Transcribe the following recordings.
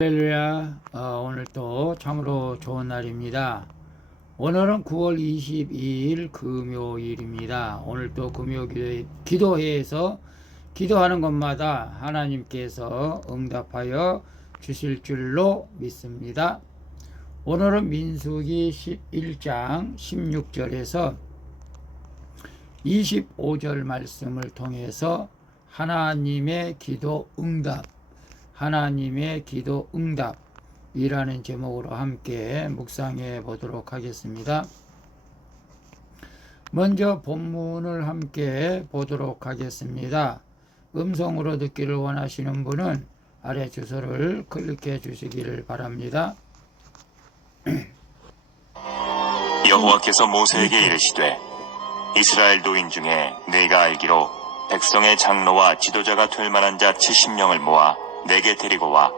할렐루야. 오늘 또 참으로 좋은 날입니다. 오늘은 9월 22일 금요일입니다. 오늘 또 금요 기도회에서 기도하는 것마다 하나님께서 응답하여 주실 줄로 믿습니다. 오늘은 민수기 11장 16절에서 25절 말씀을 통해서 하나님의 기도 응답이라는 제목으로 함께 묵상해 보도록 하겠습니다. 먼저 본문을 함께 보도록 하겠습니다. 음성으로 듣기를 원하시는 분은 아래 주소를 클릭해 주시기를 바랍니다. 여호와께서 모세에게 이르시되 이스라엘 노인 중에 내가 알기로 백성의 장로와 지도자가 될 만한 자 70명을 모아 내게 데리고 와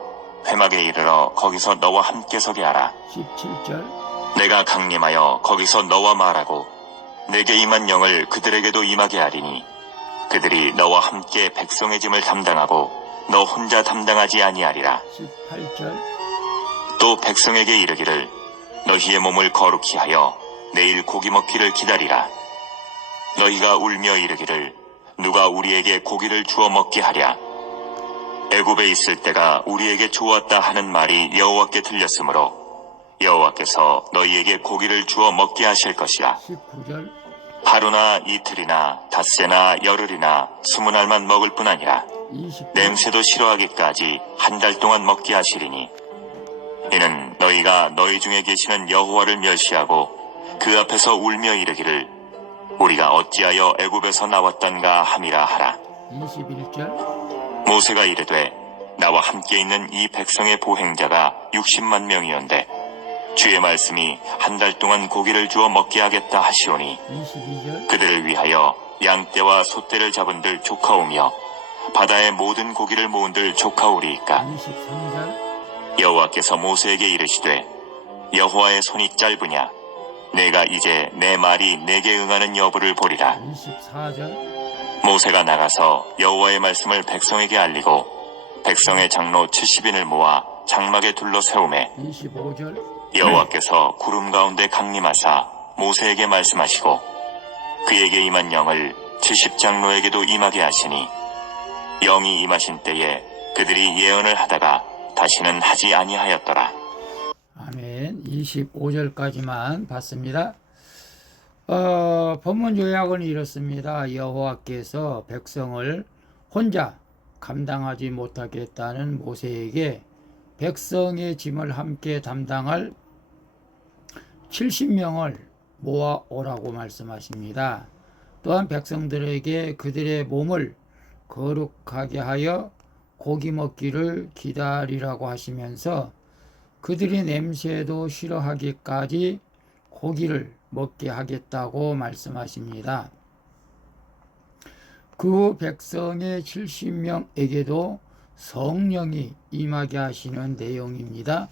회막에 이르러 거기서 너와 함께 서게 하라. 17절 내가 강림하여 거기서 너와 말하고 내게 임한 영을 그들에게도 임하게 하리니 그들이 너와 함께 백성의 짐을 담당하고 너 혼자 담당하지 아니하리라. 18절 또 백성에게 이르기를 너희의 몸을 거룩히 하여 내일 고기 먹기를 기다리라. 너희가 울며 이르기를 누가 우리에게 고기를 주어 먹게 하랴. 애굽에 있을 때가 우리에게 좋았다 하는 말이 여호와께 들렸으므로 여호와께서 너희에게 고기를 주어 먹게 하실 것이라. 19절 하루나 이틀이나 닷새나 열흘이나 20날만 먹을 뿐 아니라 20절 냄새도 싫어하기까지 한 달 동안 먹게 하시리니 이는 너희가 너희 중에 계시는 여호와를 멸시하고 그 앞에서 울며 이르기를 우리가 어찌하여 애굽에서 나왔던가 함이라 하라. 21절 모세가 이르되 나와 함께 있는 이 백성의 보행자가 60만 명이온데 주의 말씀이 한 달 동안 고기를 주어 먹게 하겠다 하시오니 22절 그들을 위하여 양떼와 소떼를 잡은들 조카오며 바다의 모든 고기를 모은들 조카오리이까. 23절 여호와께서 모세에게 이르시되 여호와의 손이 짧으냐 내가 이제 내 말이 내게 응하는 여부를 보리라. 24절 모세가 나가서 여호와의 말씀을 백성에게 알리고 백성의 장로 70인을 모아 장막에 둘러 세우매 25절 여호와께서 구름 가운데 강림하사 모세에게 말씀하시고 그에게 임한 영을 70장로에게도 임하게 하시니 영이 임하신 때에 그들이 예언을 하다가 다시는 하지 아니하였더라. 아멘. 25절까지만 봤습니다. 본문 요약은 이렇습니다. 여호와께서 백성을 혼자 감당하지 못하겠다는 모세에게 백성의 짐을 함께 담당할 70명을 모아오라고 말씀하십니다. 또한 백성들에게 그들의 몸을 거룩하게 하여 고기 먹기를 기다리라고 하시면서 그들이 냄새도 싫어하기까지 고기를 먹게 하겠다고 말씀하십니다. 그 백성의 70명에게도 성령이 임하게 하시는 내용입니다.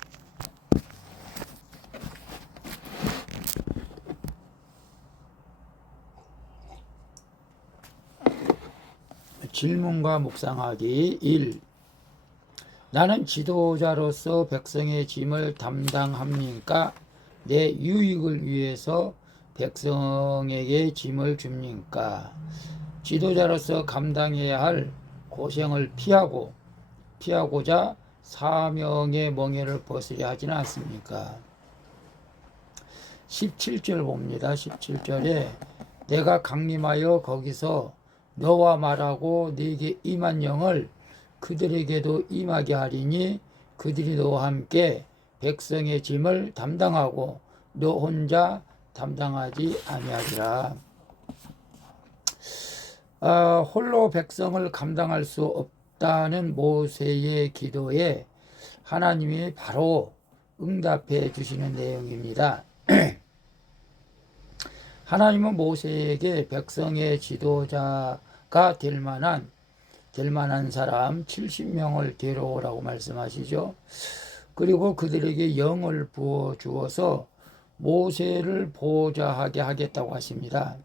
질문과 묵상하기 1. 나는 지도자로서 백성의 짐을 담당합니까? 내 유익을 위해서 백성에게 짐을 줍니까? 지도자로서 감당해야 할 고생을 피하고자 사명의 멍에를 벗으려 하지는 않습니까? 17절 봅니다. 17절에 내가 강림하여 거기서 너와 말하고 네게 임한 영을 그들에게도 임하게 하리니 그들이 너와 함께 백성의 짐을 담당하고 너 혼자 담당하지 아니하리라. 홀로 백성을 감당할 수 없다는 모세의 기도에 하나님이 바로 응답해 주시는 내용입니다. 하나님은 모세에게 백성의 지도자가 될 만한 사람 70명을 데려오라고 말씀하시죠. 그리고 그들에게 영을 부어 주어서 모세를 보좌하게 하겠다고 하십니다.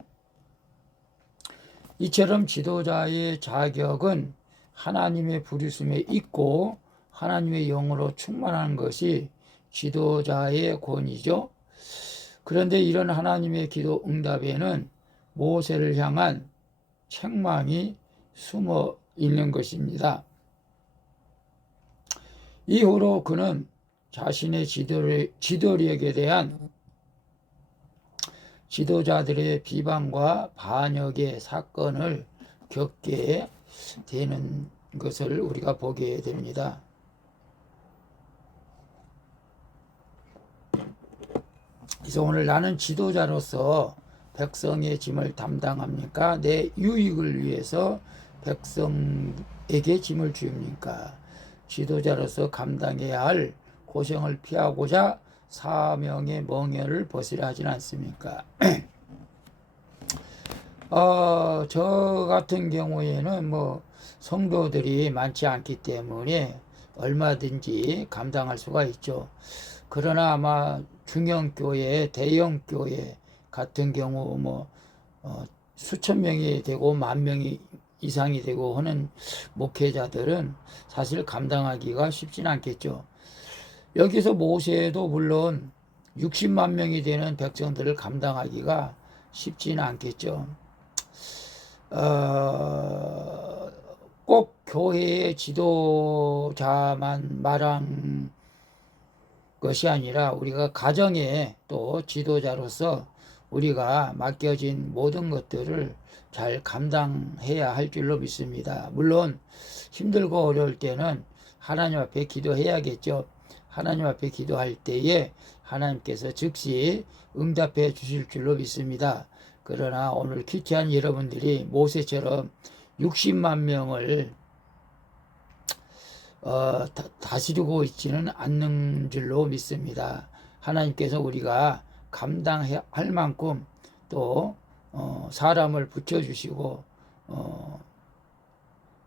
이처럼 지도자의 자격은 하나님의 부르심에 있고 하나님의 영으로 충만한 것이 지도자의 권위죠. 그런데 이런 하나님의 기도 응답에는 모세를 향한 책망이 숨어 있는 것입니다. 이후로 그는 자신의 지도력에 대한 지도자들의 비방과 반역의 사건을 겪게 되는 것을 우리가 보게 됩니다. 그래서 오늘 나는 지도자로서 백성의 짐을 담당합니까? 내 유익을 위해서 백성에게 짐을 주입니까? 지도자로서 감당해야 할 고생을 피하고자 사명의 멍에를 벗으려 하진 않습니까? 저 같은 경우에는 성도들이 많지 않기 때문에 얼마든지 감당할 수가 있죠. 그러나 아마 중형교회, 대형교회 같은 경우 수천 명이 되고 만 명이 이상이 되고 하는 목회자들은 사실 감당하기가 쉽진 않겠죠. 여기서 모세도 물론 60만 명이 되는 백성들을 감당하기가 쉽지는 않겠죠. 꼭 교회의 지도자만 말한 것이 아니라 우리가 가정의 또 지도자로서 우리가 맡겨진 모든 것들을 잘 감당해야 할 줄로 믿습니다. 물론 힘들고 어려울 때는 하나님 앞에 기도해야겠죠. 하나님 앞에 기도할 때에 하나님께서 즉시 응답해 주실 줄로 믿습니다. 그러나 오늘 귀티한 여러분들이 모세처럼 60만 명을 다스리고 있지는 않는 줄로 믿습니다. 하나님께서 우리가 감당할 만큼 또 사람을 붙여주시고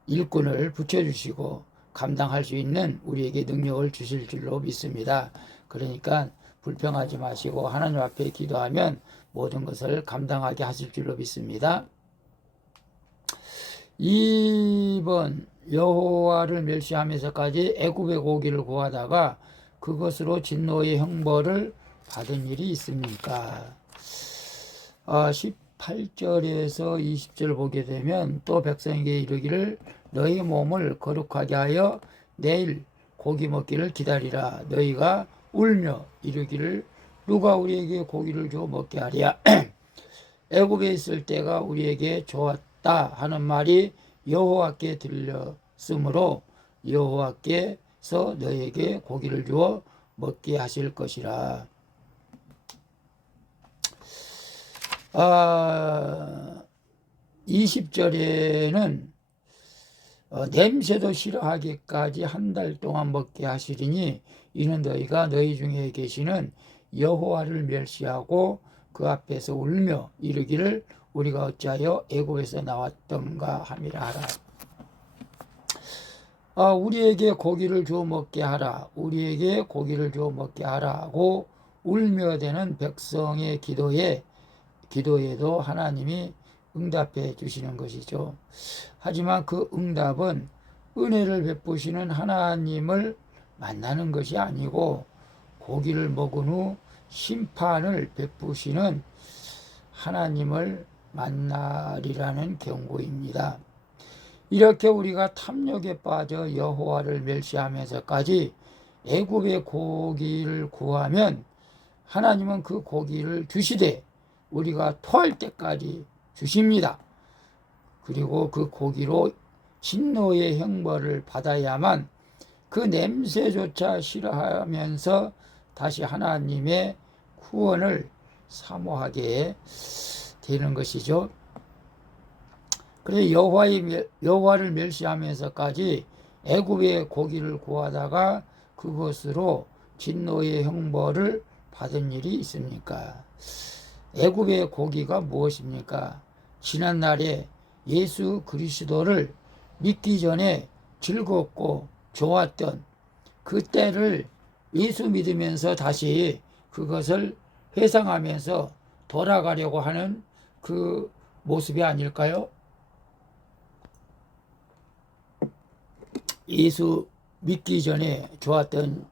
일꾼을 붙여주시고 감당할 수 있는 우리에게 능력을 주실 줄로 믿습니다. 그러니까 불평하지 마시고 하나님 앞에 기도하면 모든 것을 감당하게 하실 줄로 믿습니다. 2번 여호와를 멸시하면서까지 애굽의 고기를 구하다가 그것으로 진노의 형벌을 받은 일이 있습니까? 18절에서 20절 보게 되면 또 백성에게 이르기를 너희 몸을 거룩하게 하여 내일 고기 먹기를 기다리라. 너희가 울며 이르기를 누가 우리에게 고기를 줘 먹게 하랴. 애굽에 있을 때가 우리에게 좋았다 하는 말이 여호와께 들렸으므로 여호와께서 너희에게 고기를 주어 먹게 하실 것이라. 20절에는 냄새도 싫어하기까지 한 달 동안 먹게 하시리니 이는 너희가 너희 중에 계시는 여호와를 멸시하고 그 앞에서 울며 이르기를 우리가 어찌하여 애굽에서 나왔던가 함이라 하라. 우리에게 고기를 주어 먹게 하라. 우리에게 고기를 주어 먹게 하라고 울며 대는 백성의 기도에도 하나님이 응답해 주시는 것이죠. 하지만 그 응답은 은혜를 베푸시는 하나님을 만나는 것이 아니고 고기를 먹은 후 심판을 베푸시는 하나님을 만나리라는 경고입니다. 이렇게 우리가 탐욕에 빠져 여호와를 멸시하면서까지 애굽의 고기를 구하면 하나님은 그 고기를 주시되 우리가 토할 때까지 주십니다. 그리고 그 고기로 진노의 형벌을 받아야만 그 냄새조차 싫어하면서 다시 하나님의 구원을 사모하게 되는 것이죠. 그래서 여호와를 멸시하면서까지 애굽의 고기를 구하다가 그것으로 진노의 형벌을 받은 일이 있습니까? 애굽의 고기가 무엇입니까? 지난날에 예수 그리스도를 믿기 전에 즐겁고 좋았던 그때를 예수 믿으면서 다시 그것을 회상하면서 돌아가려고 하는 그 모습이 아닐까요? 예수 믿기 전에 좋았던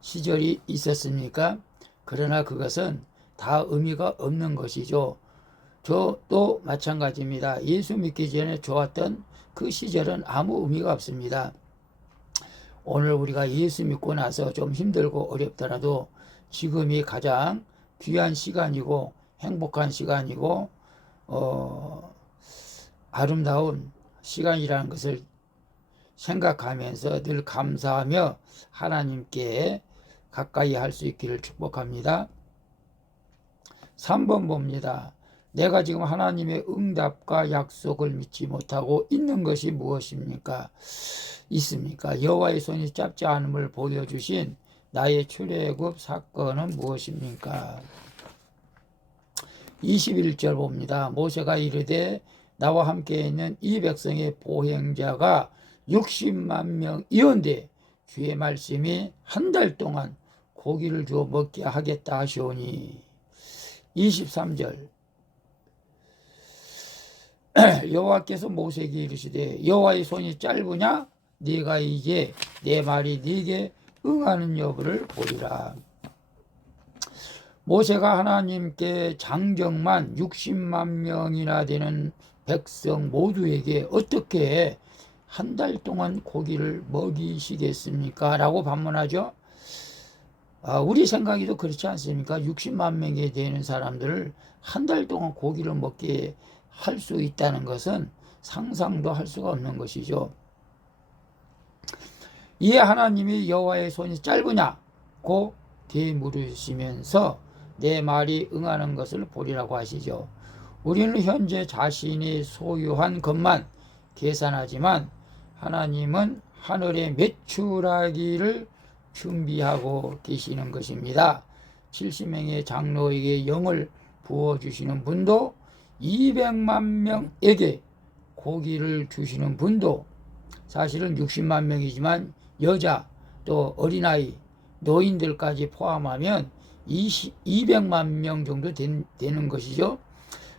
시절이 있었습니까? 그러나 그것은 다 의미가 없는 것이죠. 저도 마찬가지입니다. 예수 믿기 전에 좋았던 그 시절은 아무 의미가 없습니다. 오늘 우리가 예수 믿고 나서 좀 힘들고 어렵더라도 지금이 가장 귀한 시간이고 행복한 시간이고 아름다운 시간이라는 것을 생각하면서 늘 감사하며 하나님께 가까이 할 수 있기를 축복합니다. 3번 봅니다. 내가 지금 하나님의 응답과 약속을 믿지 못하고 있는 것이 무엇입니까? 있습니까? 여호와의 손이 짧지 않음을 보여주신 나의 출애굽 사건은 무엇입니까? 21절 봅니다. 모세가 이르되 나와 함께 있는 이 백성의 보행자가 60만 명이온데 주의 말씀이 한 달 동안 고기를 주어 먹게 하겠다 하시오니. 23절 여호와께서 모세에게 이르시되 여호와의 손이 짧으냐? 네가 이제 내 말이 네게 응하는 여부를 보리라. 모세가 하나님께 장정만 60만 명이나 되는 백성 모두에게 어떻게 한 달 동안 고기를 먹이시겠습니까? 라고 반문하죠. 우리 생각에도 그렇지 않습니까? 60만 명이 되는 사람들을 한 달 동안 고기를 먹게 할 수 있다는 것은 상상도 할 수가 없는 것이죠. 이에 하나님이 여호와의 손이 짧으냐고 되물으시면서 내 말이 응하는 것을 보리라고 하시죠. 우리는 현재 자신이 소유한 것만 계산하지만 하나님은 하늘의 매출하기를 준비하고 계시는 것입니다. 70명의 장로에게 영을 부어주시는 분도 200만 명에게 고기를 주시는 분도 사실은 60만 명이지만 여자 또 어린아이 노인들까지 포함하면 200만 명 정도 되는 것이죠.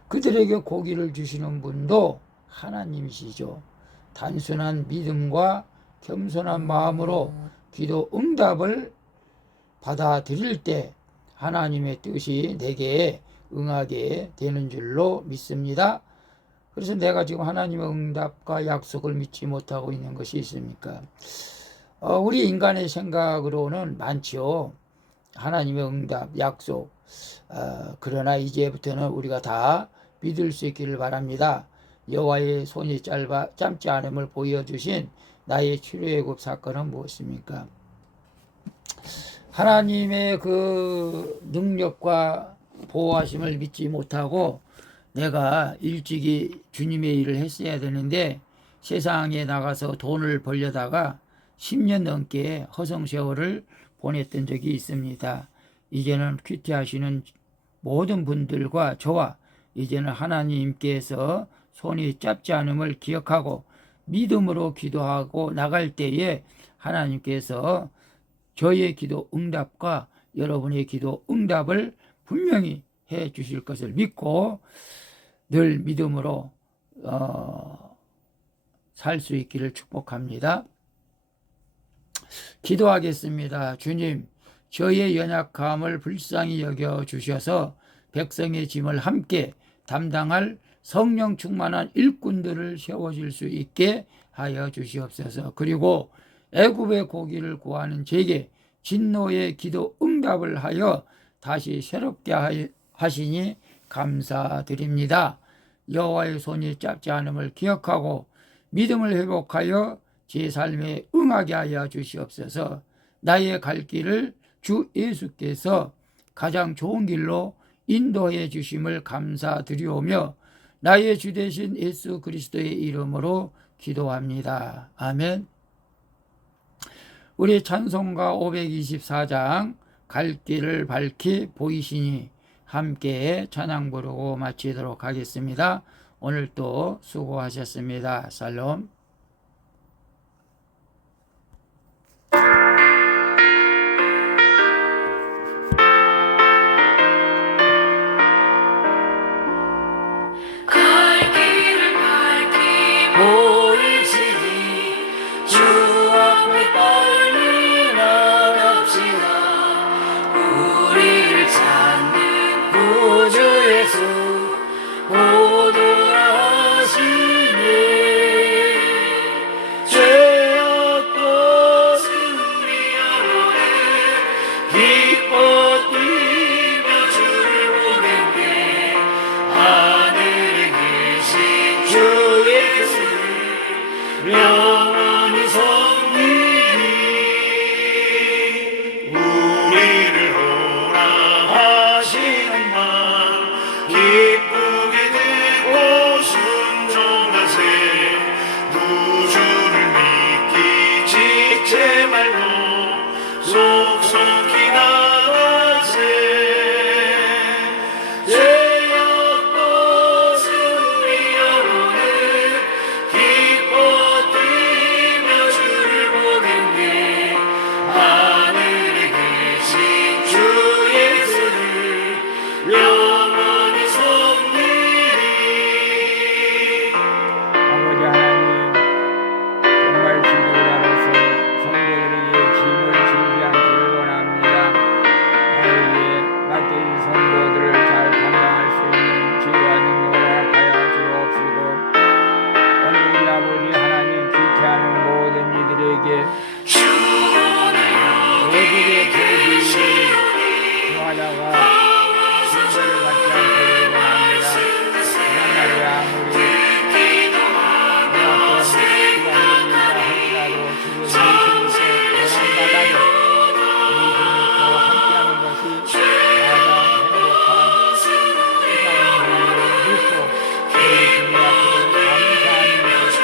그들에게 고기를 주시는 분도 하나님이시죠. 단순한 믿음과 겸손한 마음으로 기도 응답을 받아들일 때 하나님의 뜻이 내게 응하게 되는 줄로 믿습니다. 그래서 내가 지금 하나님의 응답과 약속을 믿지 못하고 있는 것이 있습니까? 우리 인간의 생각으로는 많죠. 하나님의 응답, 약속. 그러나 이제부터는 우리가 다 믿을 수 있기를 바랍니다. 여호와의 손이 짧지 않음을 보여주신 나의 출애굽 사건은 무엇입니까? 하나님의 그 능력과 보호하심을 믿지 못하고 내가 일찍이 주님의 일을 했어야 되는데 세상에 나가서 돈을 벌려다가 10년 넘게 허송세월을 보냈던 적이 있습니다. 이제는 큐티하시는 모든 분들과 저와 이제는 하나님께서 손이 짧지 않음을 기억하고 믿음으로 기도하고 나갈 때에 하나님께서 저의 기도 응답과 여러분의 기도 응답을 분명히 해 주실 것을 믿고 늘 믿음으로 살 수 있기를 축복합니다. 기도하겠습니다. 주님, 저의 연약함을 불쌍히 여겨 주셔서 백성의 짐을 함께 담당할 성령 충만한 일꾼들을 세워질 수 있게 하여 주시옵소서. 그리고 애굽의 고기를 구하는 제게 진노의 기도 응답을 하여 다시 새롭게 하시니 감사드립니다. 여호와의 손이 짧지 않음을 기억하고 믿음을 회복하여 제 삶에 응하게 하여 주시옵소서. 나의 갈 길을 주 예수께서 가장 좋은 길로 인도해 주심을 감사드리오며 나의 주 되신 예수 그리스도의 이름으로 기도합니다. 아멘. 우리 찬송가 524장 갈 길을 밝히 보이시니 함께 찬양 부르고 마치도록 하겠습니다. 오늘 또 수고하셨습니다. 살롬. 갈 길을 밝히 보이시니 주 앞에 기뻐 뛰며 주를 보겠네. 하늘에 계신 주 예수를 영원히 섬기리. 우리를 오라 하시는 말 기쁘게 듣고 순종하세. 구주를 믿기 지체 말고 속속히 나가세. 죄악도 승리하오늘 기뻐 뛰며 주를 보겠네. 하늘에 계신 주 예수를 영원히 섬기리. 아버지 하나님, 정말 지도자로서 성도들에게 짐을 지지 않기를 원합니다. 나에게 맡겨진 성도들을 잘 감당할 수 있는 지혜와 능력을 허락하여 주옵시고, 오늘 우리 아버지 하나님 기태하는 모든 이들에게 애국의 대비를 중하다가 신뢰를 받지 않기를 원합니다. 이런 날에 아무리 어떤 시간이 걸린다 할지라도 지금 예수님께 원한받아도 예수님과 함께하는 것이 가장 행복한 시간인 줄을 믿고 우리 주님 앞에 감사하면서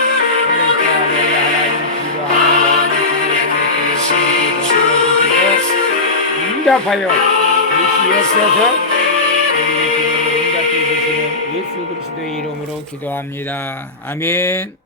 오늘 또 아버지 하나님 기도하는 모든 기도를 응답하여 주시옵소서. 우리 기도를 응답해 주시는 예수 그리스도의 이름으로 기도합니다. 아멘.